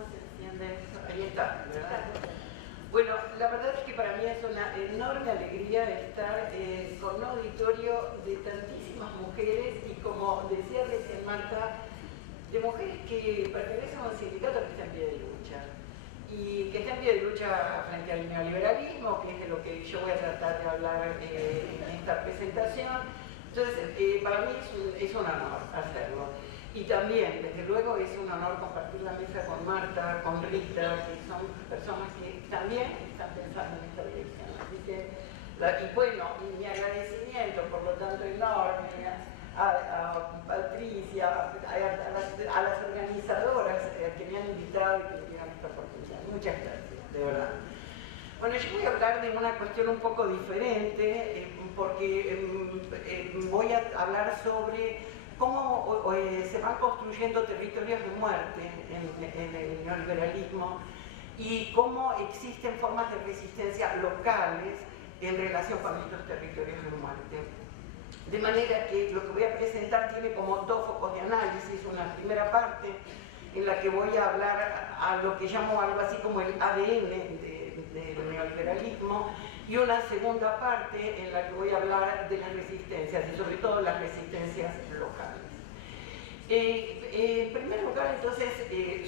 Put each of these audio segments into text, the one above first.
¿Cómo se enciende eso? Ahí está, ¿verdad? Bueno, la verdad es que para mí es una enorme alegría estar con un auditorio de tantísimas mujeres y, como decía recién Marta, de mujeres que pertenecen a un sindicato que está en pie de lucha y que está en pie de lucha frente al neoliberalismo, que es de lo que yo voy a tratar de hablar en esta presentación. Entonces, para mí es un honor hacerlo. Y también, desde luego, es un honor compartir la mesa con Marta, con Rita, que son personas que también están pensando en esta dirección. Así que, y bueno, y mi agradecimiento, por lo tanto, enorme a Patricia, a las organizadoras que me han invitado y que me dieron esta oportunidad. Muchas gracias, de verdad. Bueno, yo voy a hablar de una cuestión un poco diferente, porque voy a hablar sobre cómo se van construyendo territorios de muerte en el neoliberalismo y cómo existen formas de resistencia locales en relación con estos territorios de muerte. De manera que lo que voy a presentar tiene como dos focos de análisis. Una primera parte en la que voy a hablar a lo que llamo algo así como el ADN del neoliberalismo, y una segunda parte en la que voy a hablar de las resistencias y sobre todo las resistencias locales. En primer lugar, entonces,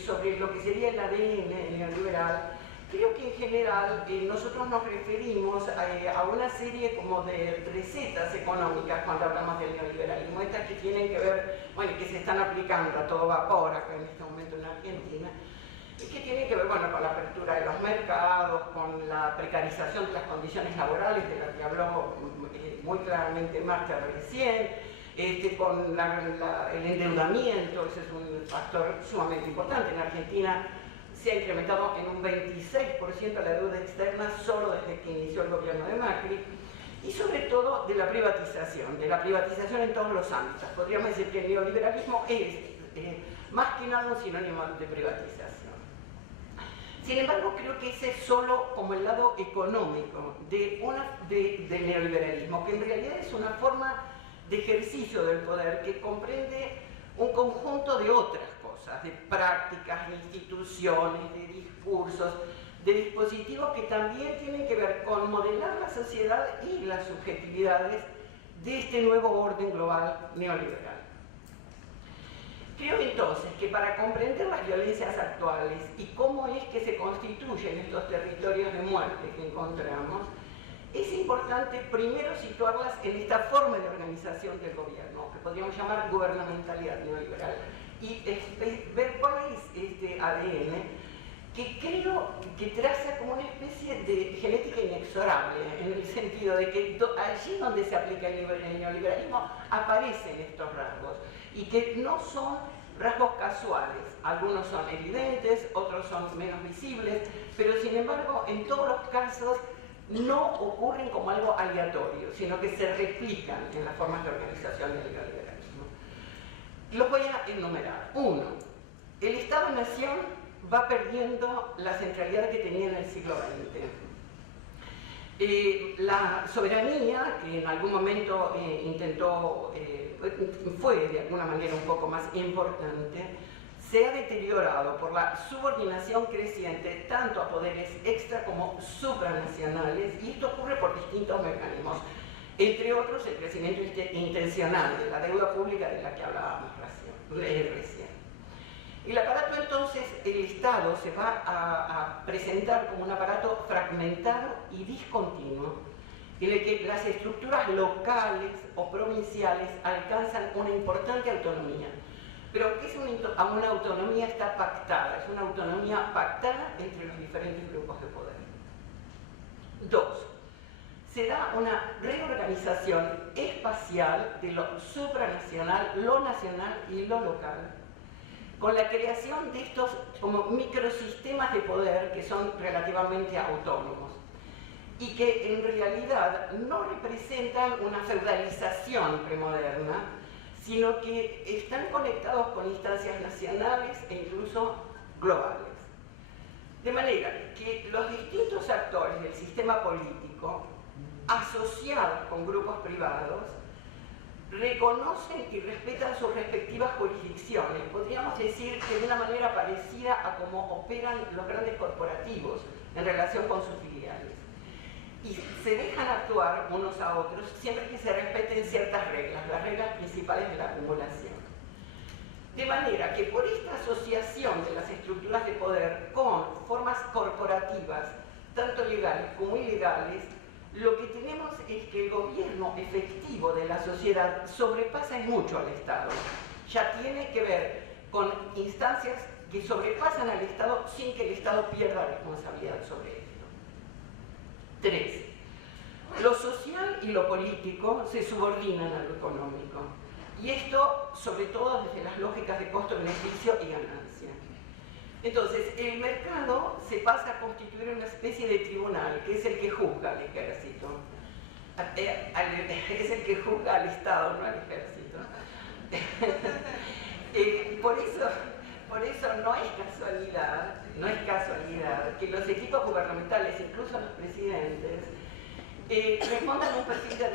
sobre lo que sería el ADN neoliberal, creo que en general nosotros nos referimos a una serie como de recetas económicas cuando hablamos del neoliberalismo, estas que tienen que ver, bueno, que se están aplicando a todo vapor acá en este momento en Argentina, y que tienen que ver, bueno, con la apertura de los mercados, con la precarización de las condiciones laborales, de la que habló muy claramente Marta recién, con el endeudamiento. Ese es un factor sumamente importante. En Argentina se ha incrementado en un 26% la deuda externa solo desde que inició el gobierno de Macri, y sobre todo de la privatización en todos los ámbitos. Podríamos decir que el neoliberalismo es más que nada un sinónimo de privatización. Sin embargo, creo que ese es solo como el lado económico del neoliberalismo, que en realidad es una forma de ejercicio del poder que comprende un conjunto de otras cosas, de prácticas, de instituciones, de discursos, de dispositivos que también tienen que ver con modelar la sociedad y las subjetividades de este nuevo orden global neoliberal. Creo entonces que para comprender las violencias actuales y cómo es que se constituyen estos territorios de muerte que encontramos, es importante primero situarlas en esta forma de organización del gobierno, que podríamos llamar gubernamentalidad neoliberal, y ver cuál es este ADN que creo que traza como una especie de genética inexorable, en el sentido de que allí donde se aplica el neoliberalismo aparecen estos rasgos, y que no son rasgos casuales. Algunos son evidentes, otros son menos visibles, pero sin embargo en todos los casos no ocurren como algo aleatorio, sino que se replican en las formas de organización del neoliberalismo. Los voy a enumerar. Uno, el Estado-Nación va perdiendo la centralidad que tenía en el siglo XX. La soberanía, que en algún momento fue de alguna manera un poco más importante, se ha deteriorado por la subordinación creciente tanto a poderes extra como supranacionales, y esto ocurre por distintos mecanismos, entre otros el crecimiento intencional de la deuda pública de la que hablábamos recién. El aparato, entonces, el Estado se va a presentar como un aparato fragmentado y discontinuo, en el que las estructuras locales o provinciales alcanzan una importante autonomía, pero que es una autonomía está pactada, es una autonomía pactada entre los diferentes grupos de poder. Dos, se da una reorganización espacial de lo supranacional, lo nacional y lo local, con la creación de estos como microsistemas de poder que son relativamente autónomos y que en realidad no representan una feudalización premoderna, sino que están conectados con instancias nacionales e incluso globales. De manera que los distintos actores del sistema político, asociados con grupos privados, reconocen y respetan sus respectivas jurisdicciones. Podríamos decir que de una manera parecida a cómo operan los grandes corporativos en relación con sus filiales. Y se dejan actuar unos a otros siempre que se respeten ciertas reglas, las reglas principales de la acumulación. De manera que por esta asociación de las estructuras de poder con formas corporativas, tanto legales como ilegales, lo que tenemos es que el gobierno efectivo de la sociedad sobrepasa en mucho al Estado. Ya tiene que ver con instancias que sobrepasan al Estado sin que el Estado pierda responsabilidad sobre esto. 3. Lo social y lo político se subordinan a lo económico. Y esto, sobre todo, desde las lógicas de costo-beneficio y ganancia. Entonces, el mercado se pasa a constituir una especie de tribunal, que es el que juzga al ejército. Es el que juzga al Estado, no al ejército. Por eso no es casualidad que los equipos gubernamentales, incluso los presidentes, respondan a un perfil de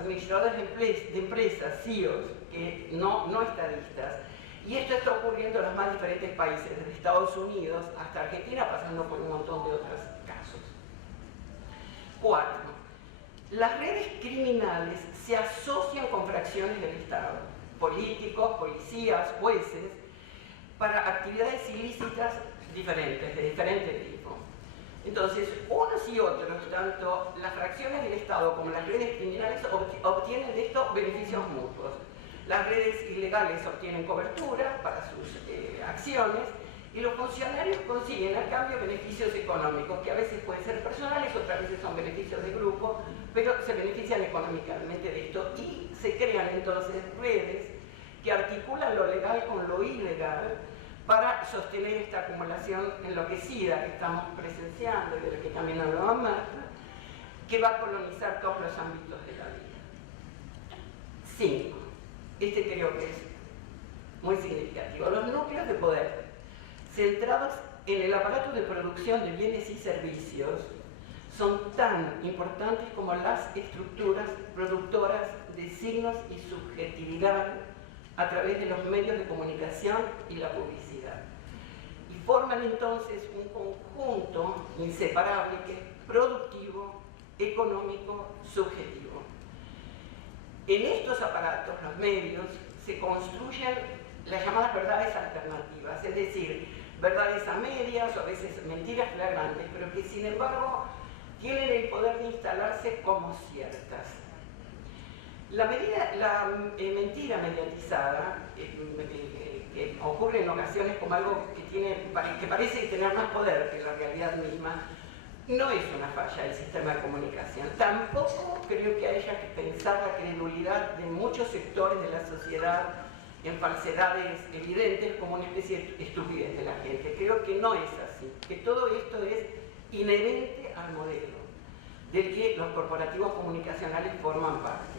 administradores de empresas, CEOs, que no estadistas. Y esto está ocurriendo en los más diferentes países, desde Estados Unidos hasta Argentina, pasando por un montón de otros casos. 4. Las redes criminales se asocian con fracciones del Estado, políticos, policías, jueces, para actividades ilícitas diferentes, de diferente tipo. Entonces, unos y otros, tanto las fracciones del Estado como las redes criminales, obtienen de esto beneficios mutuos. Las redes ilegales obtienen cobertura para sus acciones y los funcionarios consiguen a cambio beneficios económicos, que a veces pueden ser personales, otras veces son beneficios de grupo, pero se benefician económicamente de esto y se crean entonces redes que articulan lo legal con lo ilegal para sostener esta acumulación enloquecida que estamos presenciando y de la que también hablaba Marta, que va a colonizar todos los ámbitos de la vida. 5. Este creo que es muy significativo. Los núcleos de poder centrados en el aparato de producción de bienes y servicios son tan importantes como las estructuras productoras de signos y subjetividad a través de los medios de comunicación y la publicidad. Y forman entonces un conjunto inseparable que es productivo, económico, subjetivo. En estos aparatos, los medios, se construyen las llamadas verdades alternativas, es decir, verdades a medias o a veces mentiras flagrantes, pero que sin embargo tienen el poder de instalarse como ciertas. La mentira mediatizada, que ocurre en ocasiones como algo que parece tener más poder que la realidad misma, no es una falla del sistema de comunicación. Tampoco creo que haya que pensar la credulidad de muchos sectores de la sociedad en falsedades evidentes como una especie de estupidez de la gente. Creo que no es así, que todo esto es inherente al modelo del que los corporativos comunicacionales forman parte.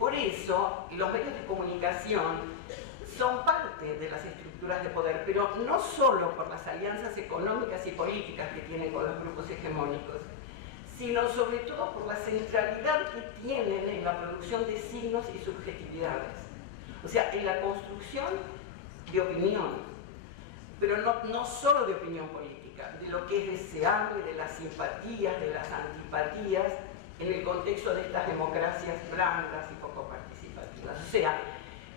Por eso, los medios de comunicación son parte de las estructuras de poder, pero no solo por las alianzas económicas y políticas que tienen con los grupos hegemónicos, sino sobre todo por la centralidad que tienen en la producción de signos y subjetividades. O sea, en la construcción de opinión, pero no solo de opinión política, de lo que es deseable, de las simpatías, de las antipatías, en el contexto de estas democracias blandas y poco participativas. O sea,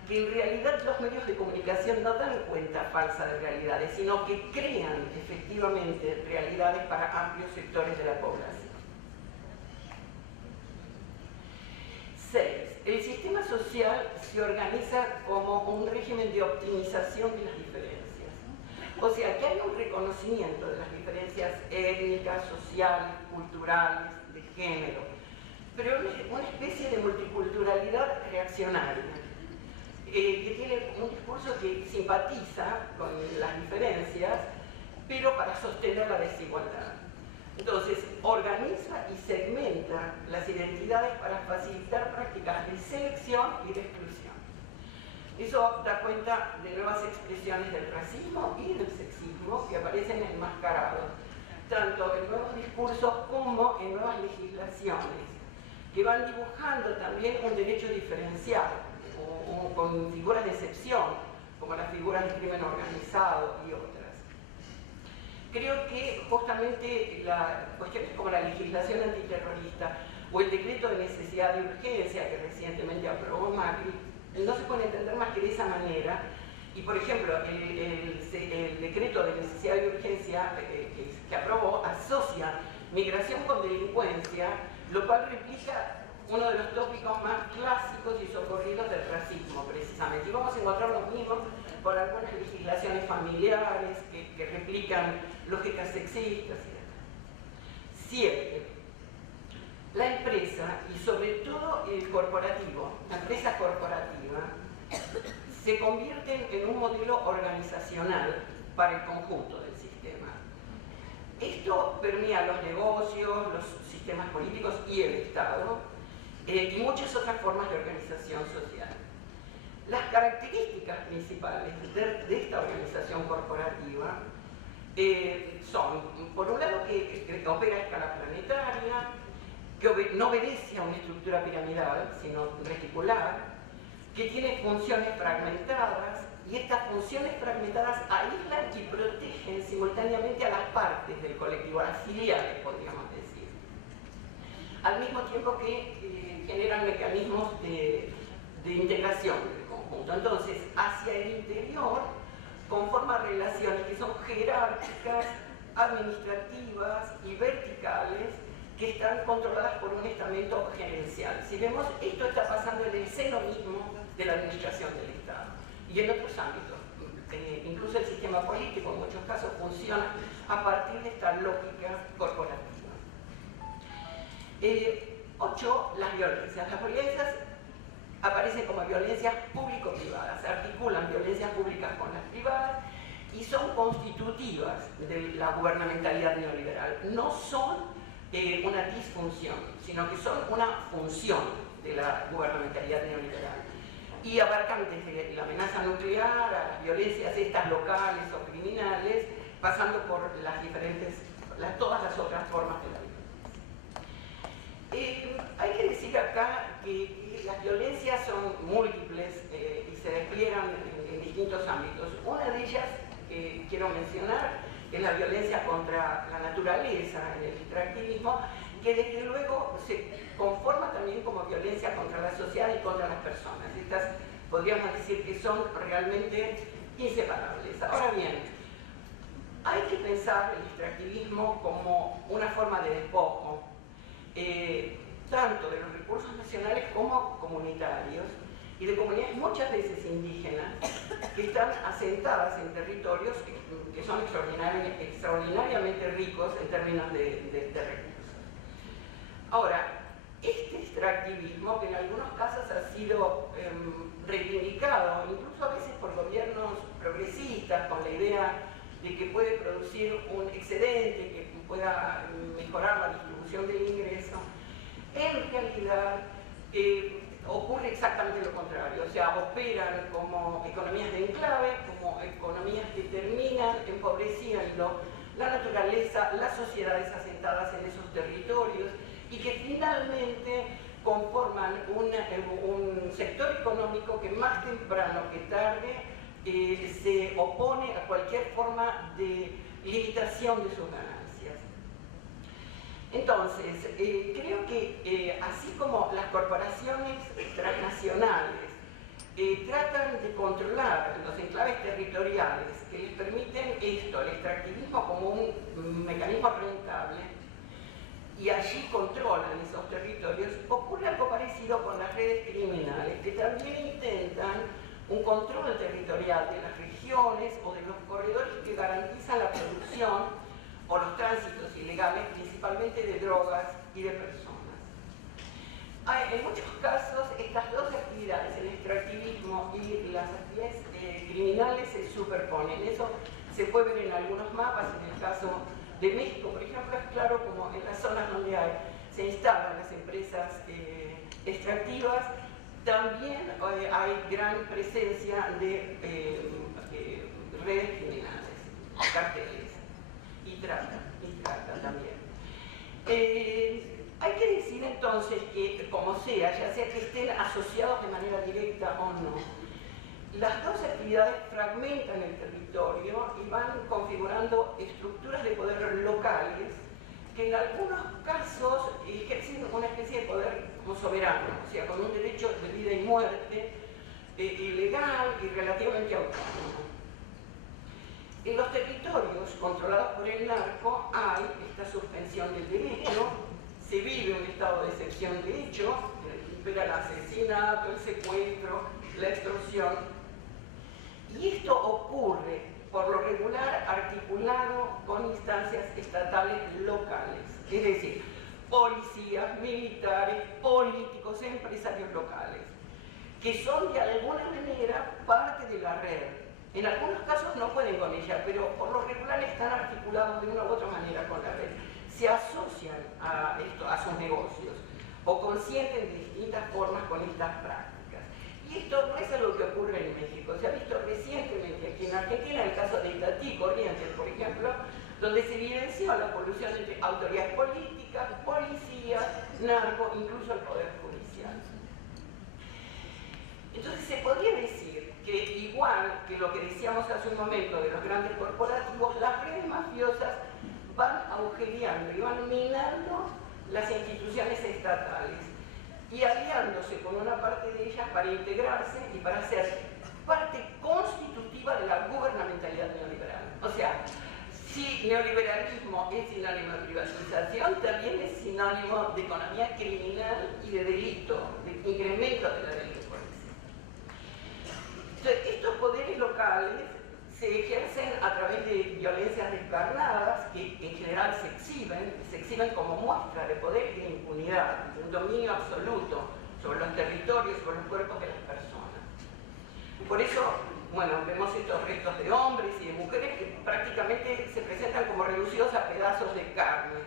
que en realidad los medios de comunicación no dan cuenta falsa de realidades, sino que crean efectivamente realidades para amplios sectores de la población. 6. El sistema social se organiza como un régimen de optimización de las diferencias. O sea, que hay un reconocimiento de las diferencias étnicas, sociales, culturales, de género, pero una especie de multiculturalidad reaccionaria, que tiene un discurso que simpatiza con las diferencias, pero para sostener la desigualdad. Entonces, organiza y segmenta las identidades para facilitar prácticas de selección y de exclusión. Eso da cuenta de nuevas expresiones del racismo y del sexismo que aparecen enmascarados, tanto en nuevos discursos como en nuevas legislaciones, que van dibujando también un derecho diferencial, con figuras de excepción, como las figuras del crimen organizado y otras. Creo que justamente cuestiones como la legislación antiterrorista o el decreto de necesidad de urgencia que recientemente aprobó Macri, no se puede entender más que de esa manera. Y por ejemplo, el decreto de necesidad de urgencia que aprobó asocia migración con delincuencia, lo cual replica uno de los tópicos más clásicos y socorridos del racismo, precisamente. Y vamos a encontrar lo mismo por algunas legislaciones familiares que replican lógicas sexistas y demás. 7. La empresa, y sobre todo el corporativo, la empresa corporativa, se convierten en un modelo organizacional para el conjunto del sistema. Esto permea los negocios, los sistemas políticos y el Estado, y muchas otras formas de organización social. Las características principales de esta organización corporativa son, por un lado, que opera a escala planetaria, que no obedece a una estructura piramidal, sino reticular, que tiene funciones fragmentadas, y estas funciones fragmentadas aíslan y protegen simultáneamente a las partes del colectivo, a las filiales, podríamos decir. Al mismo tiempo que generan mecanismos de integración del conjunto. Entonces, hacia el interior conforma relaciones que son jerárquicas, administrativas y verticales, que están controladas por un estamento gerencial. Si vemos, esto está pasando en el seno mismo de la administración del Estado y en otros ámbitos. Incluso el sistema político en muchos casos funciona a partir de esta lógica corporativa. 8. Las violencias. Las violencias aparecen como violencias público-privadas, se articulan violencias públicas con las privadas y son constitutivas de la gubernamentalidad neoliberal. No son una disfunción, sino que son una función de la gubernamentalidad neoliberal. Y abarcan desde la amenaza nuclear a las violencias estas locales o criminales, pasando por todas las otras formas de la violencia. Hay que decir acá que las violencias son múltiples y se despliegan en distintos ámbitos. Una de ellas que quiero mencionar es la violencia contra la naturaleza en el extractivismo, que desde luego se conforma también como violencia contra la sociedad y contra las personas. Estas podríamos decir que son realmente inseparables. Ahora bien, hay que pensar el extractivismo como una forma de despojo, tanto de los recursos nacionales como comunitarios, y de comunidades muchas veces indígenas que están asentadas en territorios que son extraordinariamente ricos en términos de recursos. Ahora, este extractivismo, que en algunos casos ha sido reivindicado, incluso a veces por gobiernos progresistas, con la idea de que puede producir un excedente, que pueda mejorar la distribución del ingreso, en realidad ocurre exactamente lo contrario, o sea, operan como economías de enclave, como economías que terminan empobreciendo la naturaleza, las sociedades asentadas en esos territorios y que finalmente conforman un sector económico que más temprano que tarde se opone a cualquier forma de limitación de sus ganancias. Entonces, creo que así como las corporaciones transnacionales tratan de controlar los enclaves territoriales que les permiten esto, el extractivismo como un mecanismo rentable, y allí controlan esos territorios, ocurre algo parecido con las redes criminales, que también intentan un control territorial de las regiones o de los corredores que garantizan la producción o los tránsitos ilegales, principalmente de drogas y de personas. En muchos casos, estas dos actividades, el extractivismo y las actividades criminales, se superponen. Eso se puede ver en algunos mapas. En el caso de México, por ejemplo, es claro como en las zonas donde se instalan las empresas extractivas, también hay gran presencia de redes criminales, carteles. Y trata también. Hay que decir entonces entonces que, como sea, ya sea que estén asociados de manera directa o no, las dos actividades fragmentan el territorio y van configurando estructuras de poder locales que en algunos casos ejercen una especie de poder como soberano, o sea, con un derecho de vida y muerte legal y relativamente autónomo. En los territorios controlados por el narco hay esta suspensión del derecho, se vive un estado de excepción de hecho, impera el asesinato, el secuestro, la extorsión, y esto ocurre por lo regular articulado con instancias estatales locales, es decir, policías, militares, políticos, empresarios locales, que son de alguna manera parte de la red. En algunos casos no pueden con ella, pero por lo regular están articulados de una u otra manera con la red. Se asocian a sus negocios o consienten de distintas formas con estas prácticas. Y esto no es algo que ocurre en México. Se ha visto recientemente aquí en Argentina el caso de Itatí, Corrientes, por ejemplo, donde se evidenció la colusión entre autoridades políticas, policías, narco, incluso el poder judicial. Entonces se podría decir que igual que lo que decíamos hace un momento de los grandes corporativos, las redes mafiosas van agujereando y van minando las instituciones estatales y aliándose con una parte de ellas para integrarse y para ser parte constitutiva de la gubernamentalidad neoliberal. O sea, si neoliberalismo es sinónimo de privatización, también es sinónimo de economía criminal y de delito, de incremento de la delincuencia. Entonces, estos poderes locales se ejercen a través de violencias descarnadas que en general se exhiben como muestra de poder y de impunidad, de un dominio absoluto sobre los territorios, sobre los cuerpos de las personas. Y por eso, bueno, vemos estos restos de hombres y de mujeres que prácticamente se presentan como reducidos a pedazos de carne,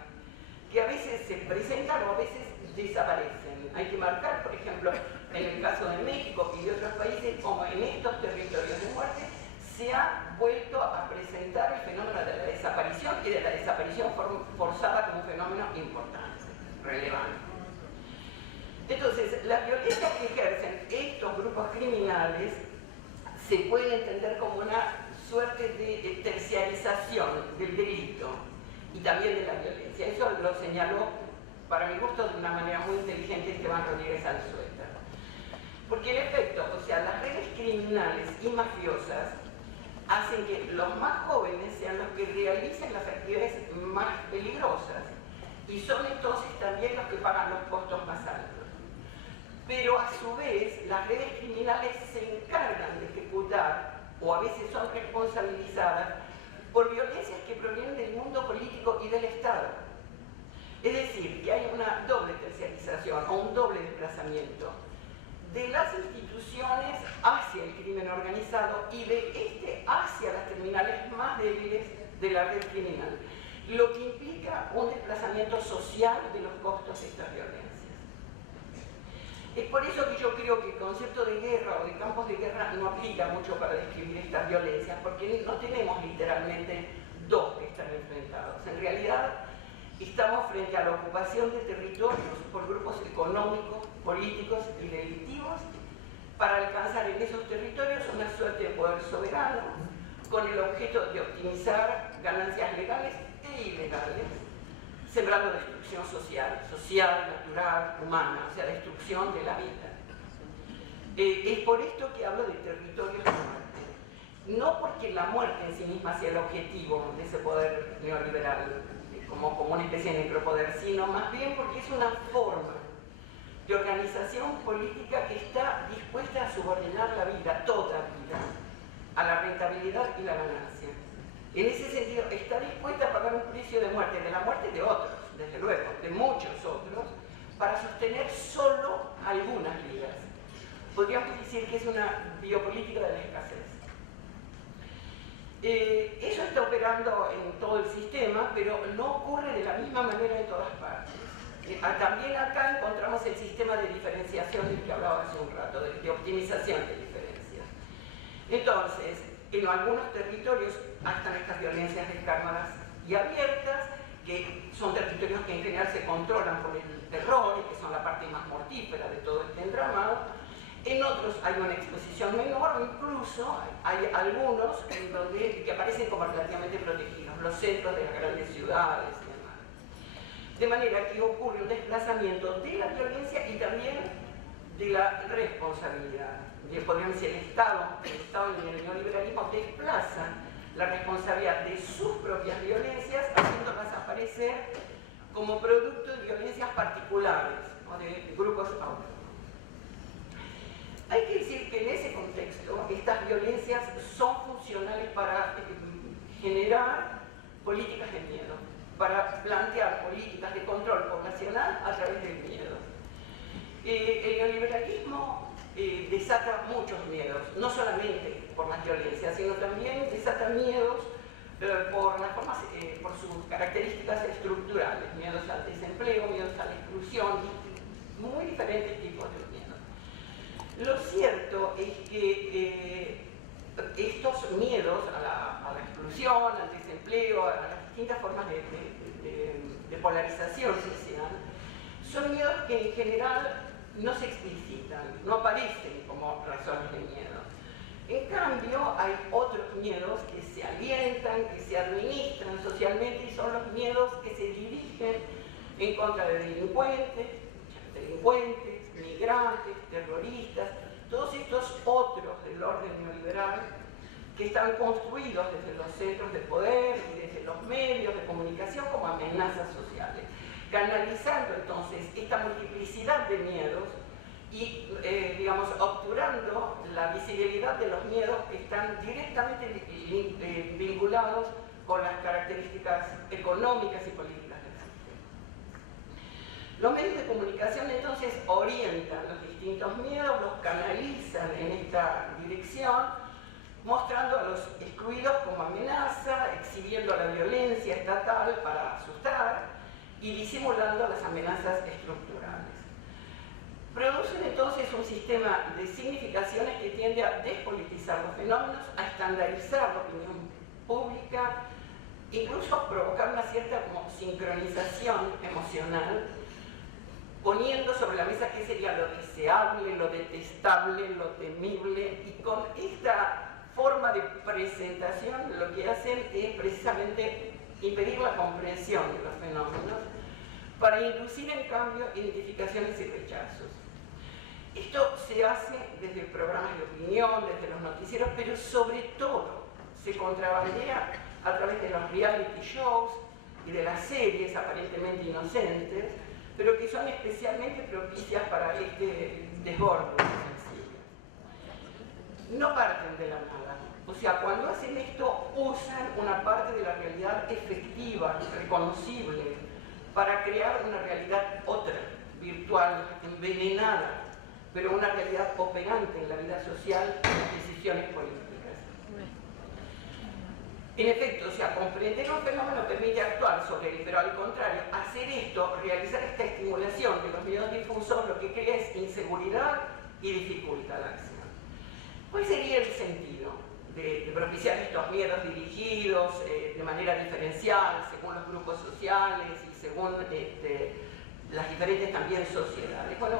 que a veces se presentan o a veces desaparecen. Hay que marcar, por ejemplo, en el caso de México y de otros países, como en estos territorios de muerte, se ha vuelto a presentar el fenómeno de la desaparición y de la desaparición forzada como un fenómeno importante, relevante. Entonces, la violencia que ejercen estos grupos criminales se puede entender como una suerte de terciarización del delito y también de la violencia. Eso lo señaló, para mi gusto, de una manera muy inteligente Esteban Rodríguez Alzueta. Porque en efecto, o sea, las redes criminales y mafiosas hacen que los más jóvenes sean los que realicen las actividades más peligrosas y son entonces también los que pagan los costos más altos. Pero a su vez, las redes criminales se encargan de ejecutar, o a veces son responsabilizadas, por violencias que provienen del mundo político y del Estado. Es decir, que hay una doble terciarización o un doble desplazamiento de las instituciones hacia el crimen organizado y de este hacia las terminales más débiles de la red criminal, lo que implica un desplazamiento social de los costos de estas violencias. Es por eso que yo creo que el concepto de guerra o de campos de guerra no aplica mucho para describir estas violencias, porque no tenemos literalmente dos que están enfrentados. En realidad, estamos frente a la ocupación de territorios por grupos económicos, políticos y delictivos para alcanzar en esos territorios una suerte de poder soberano con el objeto de optimizar ganancias legales e ilegales, sembrando destrucción social, natural, humana, o sea, destrucción de la vida. Es por esto que hablo de territorios de muerte. No porque la muerte en sí misma sea el objetivo de ese poder neoliberal, como una especie de necropoder, sino más bien porque es una forma de organización política que está dispuesta a subordinar la vida, toda vida, a la rentabilidad y la ganancia. En ese sentido, está dispuesta a pagar un precio de muerte, de la muerte de otros, desde luego, de muchos otros, para sostener solo algunas vidas. Podríamos decir que es una biopolítica de la escasez. Eso está operando en todo el sistema, pero no ocurre de la misma manera en todas partes. También acá encontramos el sistema de diferenciación del que hablaba hace un rato, de optimización de diferencias. Entonces, en algunos territorios están estas violencias descarnadas y abiertas, que son territorios que en general se controlan por el terror y que son la parte más mortífera de todo este entramado. En otros hay una exposición menor, o incluso hay algunos en donde, que aparecen como relativamente protegidos, los centros de las grandes ciudades y demás. De manera que ocurre un desplazamiento de la violencia y también de la responsabilidad. Podríamos decir, el Estado en el neoliberalismo desplaza la responsabilidad de sus propias violencias, haciéndolas aparecer como producto de violencias particulares o de grupos autónomos. Hay que decir que en ese contexto estas violencias son funcionales para generar políticas de miedo, para plantear políticas de control poblacional a través del miedo. El neoliberalismo desata muchos miedos, no solamente por las violencias, sino también desata miedos por sus características estructurales, miedos al desempleo, miedos a la exclusión, muy diferentes tipos de miedos. Lo cierto es que estos miedos a la exclusión, al desempleo, a las distintas formas de polarización social, son miedos que en general no se explicitan, no aparecen como razones de miedo. En cambio, hay otros miedos que se alientan, que se administran socialmente y son los miedos que se dirigen en contra de delincuentes, migrantes, terroristas, todos estos otros del orden neoliberal que están construidos desde los centros de poder y desde los medios de comunicación como amenazas sociales, canalizando entonces esta multiplicidad de miedos y, digamos, obturando la visibilidad de los miedos que están directamente vinculados con las características económicas y políticas del sistema. Los medios de comunicación entonces orientan los distintos miedos, los canalizan en esta dirección, mostrando a los excluidos como amenaza, exhibiendo la violencia estatal para asustar y disimulando las amenazas estructurales. Producen entonces un sistema de significaciones que tiende a despolitizar los fenómenos, a estandarizar la opinión pública, incluso a provocar una cierta como sincronización emocional, poniendo sobre la mesa qué sería lo deseable, lo detestable, lo temible, y con esta forma de presentación lo que hacen es precisamente impedir la comprensión de los fenómenos para inducir en cambio identificaciones y rechazos. Esto se hace desde programas de opinión, desde los noticieros, pero sobre todo se contrabandea a través de los reality shows y de las series aparentemente inocentes, pero que son especialmente propicias para este desborde sensible. No parten de la nada. O sea, cuando hacen esto, usan una parte de la realidad efectiva, reconocible, para crear una realidad otra, virtual, envenenada, pero una realidad operante en la vida social y en las decisiones políticas. En efecto, o sea, comprender un fenómeno permite actuar sobre él, pero al contrario, hacer esto, realizar esta estimulación de los medios difusos, lo que crea es inseguridad y dificulta la acción. ¿Cuál sería el sentido de propiciar estos miedos dirigidos de manera diferencial, según los grupos sociales y según las diferentes también sociedades? Bueno,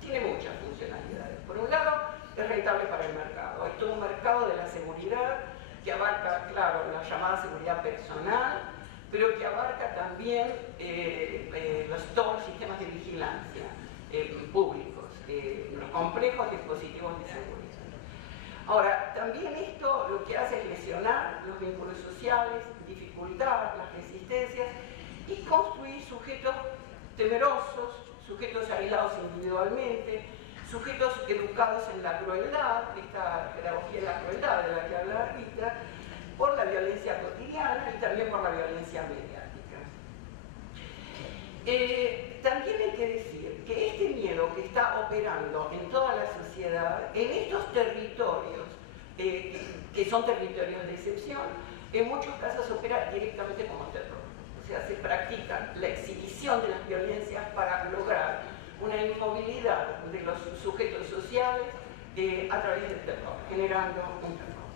tiene muchas funcionalidades. Por un lado, es rentable para el mercado. Hay todo un mercado de la seguridad que abarca, claro, la llamada seguridad personal, pero que abarca también todos los sistemas de vigilancia públicos, los complejos dispositivos de seguridad. Ahora, también esto lo que hace es lesionar los vínculos sociales, dificultar las resistencias y construir sujetos temerosos, sujetos aislados individualmente, sujetos educados en la crueldad, esta pedagogía de la crueldad de la que habla Rita, por la violencia cotidiana y también por la violencia mediática. También hay que decir que este miedo que está operando en toda la sociedad, en estos territorios, que son territorios de excepción, en muchos casos opera directamente como terror. O sea, se practica la exhibición de las violencias para lograr una inmovilidad de los sujetos sociales a través del terror, generando un terror.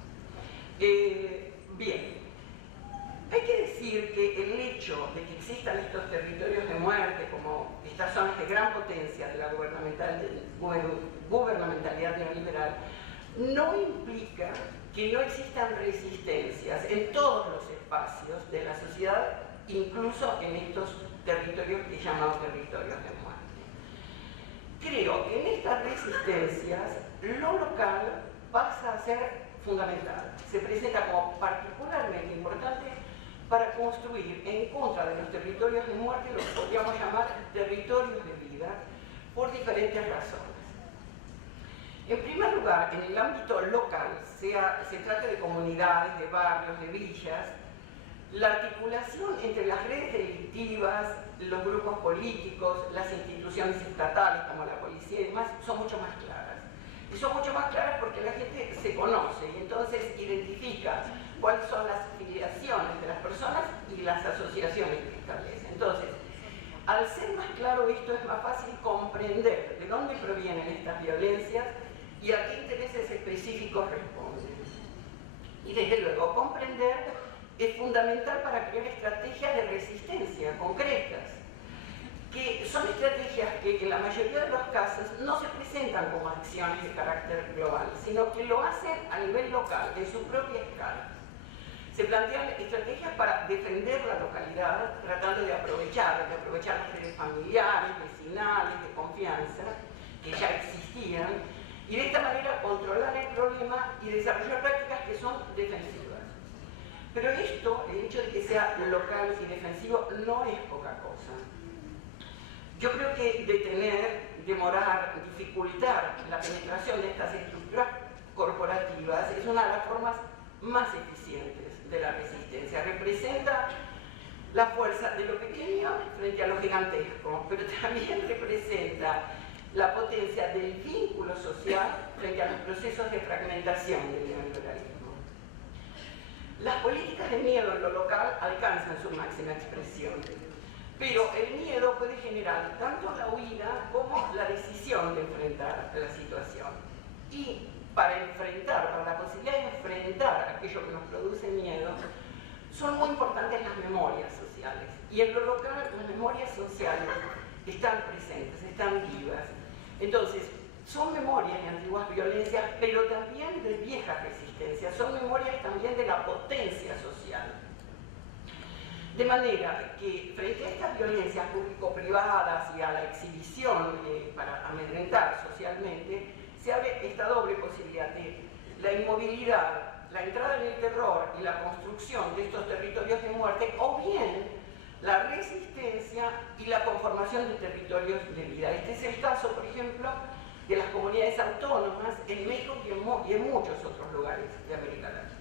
Bien, hay que decir decir que el hecho de que existan estos territorios de muerte, como estas zonas de gran potencia de la gubernamentalidad neoliberal, no implica que no existan resistencias en todos los espacios de la sociedad, incluso en estos territorios que llamamos territorios de muerte. Creo que en estas resistencias lo local pasa a ser fundamental, se presenta como particularmente importante para construir en contra de los territorios de muerte lo que podríamos llamar territorios de vida, por diferentes razones. En primer lugar, en el ámbito local, se trata de comunidades, de barrios, de villas, la articulación entre las redes delictivas, los grupos políticos, las instituciones estatales como la policía y demás son mucho más claras. Y son mucho más claras porque la gente se conoce y entonces identifica cuáles son las filiaciones de las personas y las asociaciones que establece. Entonces, al ser más claro esto, es más fácil comprender de dónde provienen estas violencias y a qué intereses específicos responden. Y desde luego, comprender es fundamental para crear estrategias de resistencia concretas, que son estrategias que en la mayoría de los casos no se presentan como acciones de carácter global, sino que lo hacen a nivel local, en su propia escala. Se plantean estrategias para defender la localidad, tratando de aprovechar las redes familiares, vecinales, de confianza, que ya existían, y de esta manera controlar el problema y desarrollar prácticas que son defensivas. Pero esto, el hecho de que sea local y defensivo, no es poca cosa. Yo creo que detener, demorar, dificultar la penetración de estas estructuras corporativas es una de las formas más eficientes de la resistencia. Representa la fuerza de lo pequeño frente a lo gigantesco, pero también representa la potencia del vínculo social frente a los procesos de fragmentación del neoliberalismo. Las políticas de miedo en lo local alcanzan su máxima expresión, pero el miedo puede generar tanto la huida como la decisión de enfrentar la situación. Y para la posibilidad de enfrentar aquello que nos produce miedo, son muy importantes las memorias sociales. Y en lo local las memorias sociales están presentes, están vivas. Entonces, son memorias de antiguas violencias, pero también de viejas resistencias, son memorias también de la potencia social. De manera que frente a estas violencias público-privadas y a la exhibición para amedrentar socialmente, se abre esta doble posibilidad de la inmovilidad, la entrada en el terror y la construcción de estos territorios de muerte, o bien la resistencia y la conformación de territorios de vida. Este es el caso, por ejemplo, de las comunidades autónomas en México y en muchos otros lugares de América Latina.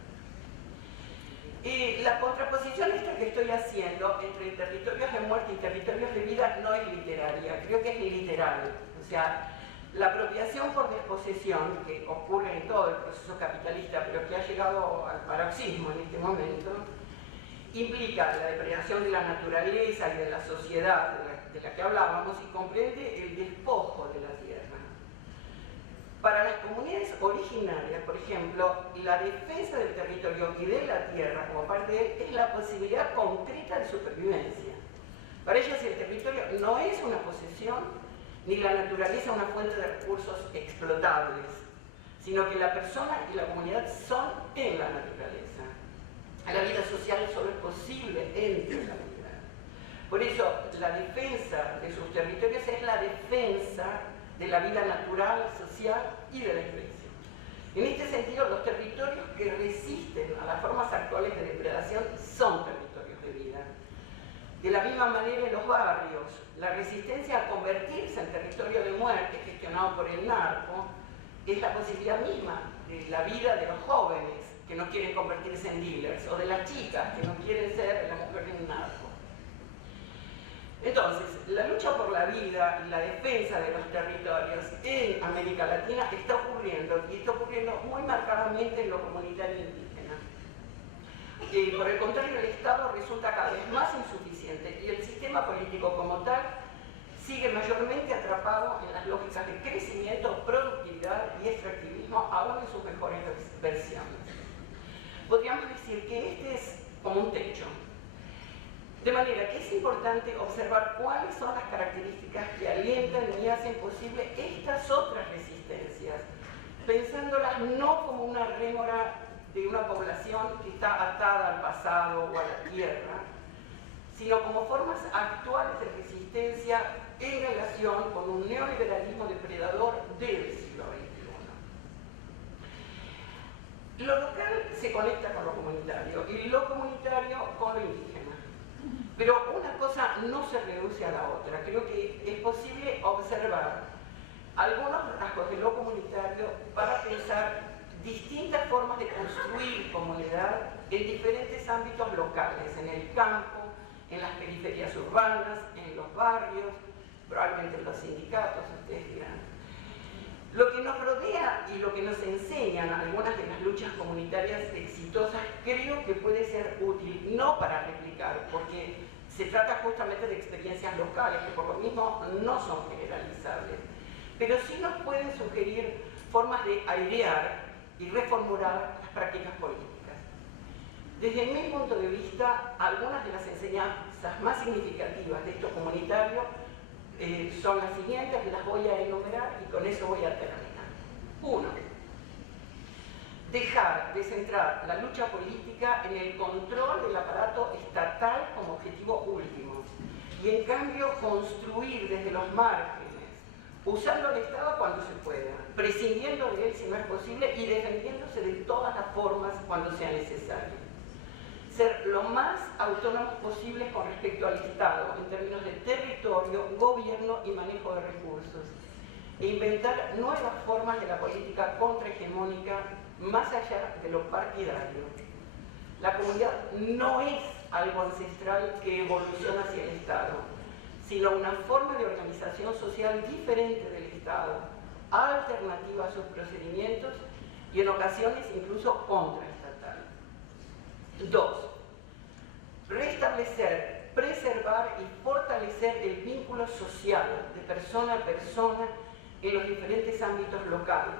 La contraposición esta que estoy haciendo entre territorios de muerte y territorios de vida no es literaria, creo que es literal. O sea, la apropiación por desposesión, que ocurre en todo el proceso capitalista, pero que ha llegado al paroxismo en este momento, implica la depredación de la naturaleza y de la sociedad de la que hablábamos y comprende el despojo de la tierra. Para las comunidades originarias, por ejemplo, la defensa del territorio y de la tierra como parte de él es la posibilidad concreta de supervivencia. Para ellas el territorio no es una posesión, ni la naturaleza una fuente de recursos explotables, sino que la persona y la comunidad son en la naturaleza. La vida social solo es posible entre la vida. Por eso, la defensa de sus territorios es la defensa de la vida natural, social y de la especie. En este sentido, los territorios que resisten a las formas actuales de depredación son territorios de vida. De la misma manera, en los barrios, la resistencia a convertirse en territorio de muerte gestionado por el narco es la posibilidad misma de la vida de los jóvenes que no quieren convertirse en dealers, o de las chicas que no quieren ser la mujer de un narco. Entonces, la lucha por la vida y la defensa de los territorios en América Latina está ocurriendo, y está ocurriendo muy marcadamente en lo comunitario indígena. Por el contrario, el Estado resulta cada vez más insuficiente y el sistema político como tal sigue mayormente atrapado en las lógicas de crecimiento, productividad y extractivismo, aún en sus mejores versiones. Podríamos decir que este es como un techo. De manera que es importante observar cuáles son las características que alientan y hacen posible estas otras resistencias, pensándolas no como una rémora de una población que está atada al pasado o a la tierra, sino como formas actuales de resistencia en relación con un neoliberalismo depredador del siglo XXI. Lo local se conecta con lo comunitario y lo comunitario con lo indígena. Pero una cosa no se reduce a la otra. Creo que es posible observar algunos rasgos de lo comunitario para pensar distintas formas de construir comunidad en diferentes ámbitos locales, en el campo, en las periferias urbanas, en los barrios, probablemente en los sindicatos, ustedes dirán. Lo que nos rodea y lo que nos enseñan algunas de las luchas comunitarias exitosas creo que puede ser útil, no para replicar, porque se trata justamente de experiencias locales que por lo mismo no son generalizables, pero sí nos pueden sugerir formas de airear y reformular las prácticas políticas. Desde mi punto de vista, algunas de las enseñanzas más significativas de esto comunitario son las siguientes, las voy a enumerar y con eso voy a terminar. 1. Dejar de centrar la lucha política en el control del aparato estatal como objetivo último y en cambio construir desde los márgenes, usando al Estado cuando se pueda, prescindiendo de él si no es posible y defendiéndose de todas las formas cuando sea necesario. Ser lo más autónomos posibles con respecto al Estado en términos de territorio, gobierno y manejo de recursos e inventar nuevas formas de la política contrahegemónica más allá de lo partidario. La comunidad no es algo ancestral que evoluciona hacia el Estado, sino una forma de organización social diferente del Estado, alternativa a sus procedimientos y en ocasiones incluso contraestatal. 2. Restablecer, preservar y fortalecer el vínculo social de persona a persona en los diferentes ámbitos locales,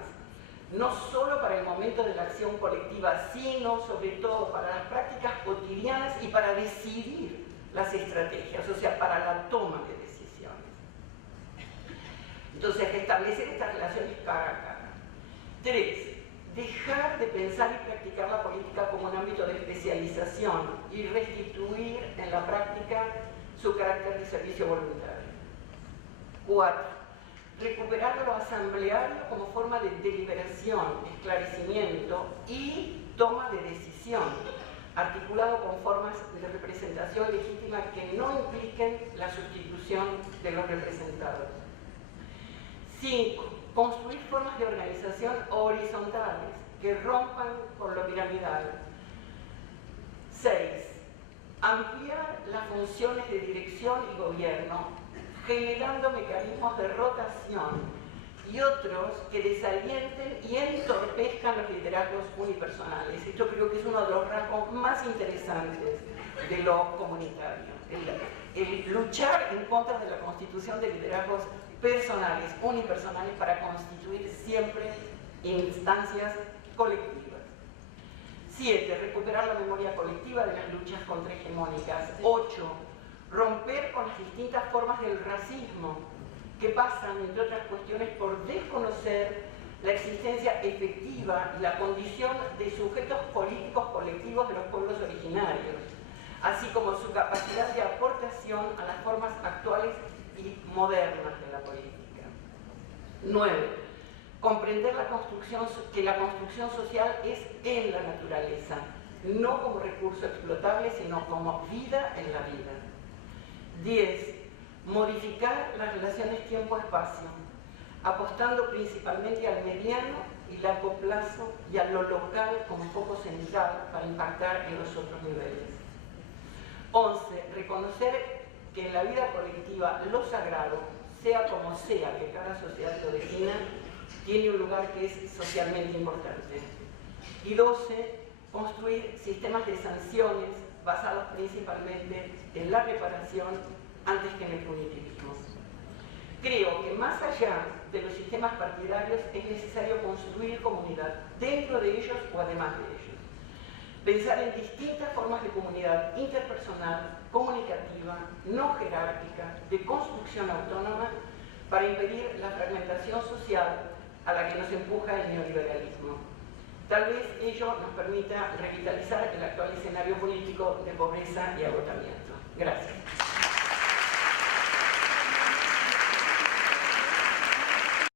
no solo para el momento de la acción colectiva, sino sobre todo para las prácticas cotidianas y para decidir las estrategias, o sea, para la toma de decisiones. Entonces, restablecer estas relaciones cara a cara. 3. Dejar de pensar y practicar la política como un ámbito de especialización y restituir en la práctica su carácter de servicio voluntario. 4. Recuperar lo asambleario como forma de deliberación, esclarecimiento y toma de decisión, articulado con formas de representación legítima que no impliquen la sustitución de los representados. 5. Construir formas de organización horizontales que rompan con lo piramidal. 6. Ampliar las funciones de dirección y gobierno, generando mecanismos de rotación y otros que desalienten y entorpezcan los liderazgos unipersonales. Esto creo que es uno de los rasgos más interesantes de lo comunitario. El luchar en contra de la constitución de liderazgos personales, unipersonales, para constituir siempre instancias colectivas. 7. Recuperar la memoria colectiva de las luchas contrahegemónicas. 8. Romper con las distintas formas del racismo que pasan, entre otras cuestiones, por desconocer la existencia efectiva y la condición de sujetos políticos colectivos de los pueblos originarios, así como su capacidad de aportación a las formas actuales y modernas de la política. 9. Comprender que la construcción social es en la naturaleza, no como recurso explotable, sino como vida en la vida. 10. Modificar las relaciones tiempo-espacio, apostando principalmente al mediano y largo plazo y a lo local como foco central para impactar en los otros niveles. 11. Reconocer que en la vida colectiva lo sagrado, sea como sea que cada sociedad lo defina, tiene un lugar que es socialmente importante. Y 12. Construir sistemas de sanciones basados principalmente en la reparación antes que en el punitivismo. Creo que más allá de los sistemas partidarios es necesario construir comunidad, dentro de ellos o además de ellos. pensar en distintas formas de comunidad interpersonal, comunicativa, no jerárquica, de construcción autónoma, para impedir la fragmentación social a la que nos empuja el neoliberalismo. Tal vez ello nos permita revitalizar el actual escenario político de pobreza y agotamiento. Gracias.